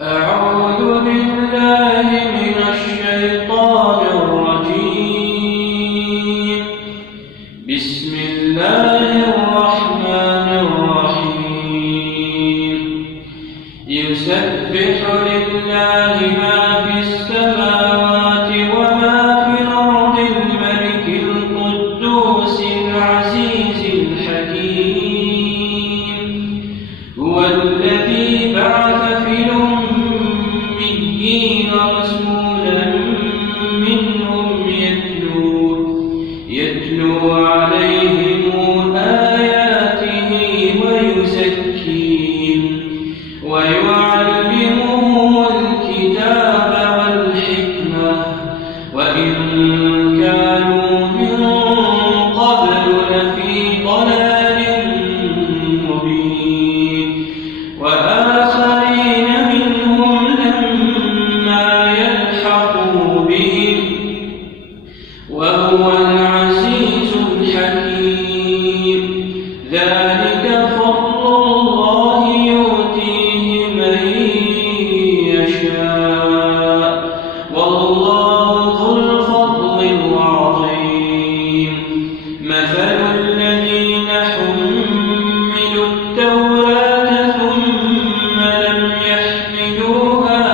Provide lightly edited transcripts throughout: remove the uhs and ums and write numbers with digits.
أعوذ بالله من الشيطان الرجيم. بسم الله الرحمن الرحيم. يسبح لله ما في السماوات وما في الأرض الملك القدوس العزيز الحكيم. هو الذي بعث في الأميين رسولا منهم يتلو عليهم آياته ويزكيهم ويعلمهم الكتاب والحكمة وإن كانوا من قبل لفي ضلال مبين. وآخرين منهم لما يلحقوا بهم وهو العزيز الحكيم. ذلك فضل الله يؤتيه من يشاء والله ذو الفضل العظيم. مثل الذين حملوا التوراة ثم لم يحملوها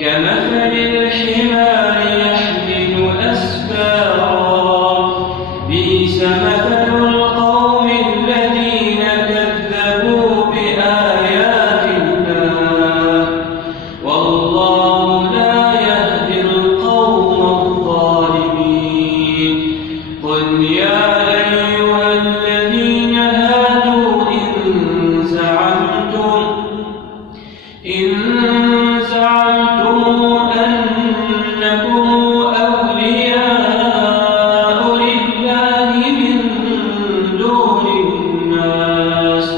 كمثل الحمار يحمل أسفارا. بئس مثل القوم الذين كذبوا بآيات الله والله لا يهدي القوم الظالمين. قل يا أيها الذين هادوا إن زعمتم أنكم أولياء لله من دون الناس